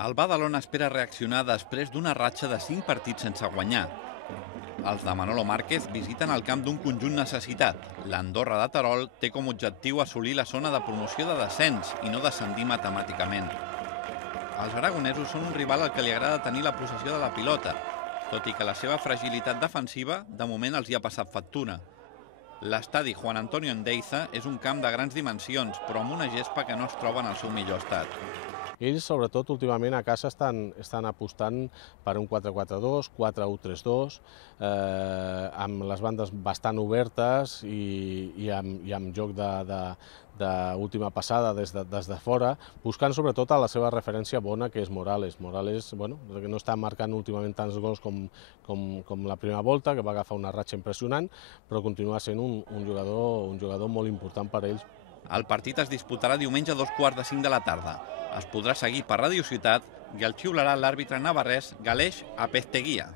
El Badalona espera reaccionar després d'una ratxa de 5 partits sense guanyar. Els de Manolo Márquez visiten el camp d'un conjunt necessitat. L'Andorra de Terol té com a objectiu assolir la zona de promoció de descens i no descendir matemàticament. Els aragonesos són un rival al que li agrada tenir la possessió de la pilota, tot i que la seva fragilitat defensiva de moment els hi ha passat factura. L'estadi Juan Antonio Endeiza és un camp de grans dimensions, però amb una gespa que no es troba en el seu millor estat. Ells, sobretot, últimament a casa estan apostant per un 4-4-2, 4-1-3-2, amb les bandes bastant obertes i amb joc d'última passada des de fora, buscant sobretot a la seva referència bona, que és Morales. Morales, que no està marcant últimament tants gols com la primera volta, que va agafar una ratxa impressionant, però continua sent un jugador molt important per a ells. El partit es disputarà diumenge a 2:45 de la tarda. Es podrà seguir per Radio Ciutat i el xiularà l'àrbitre navarrès Galeix Apezteguía.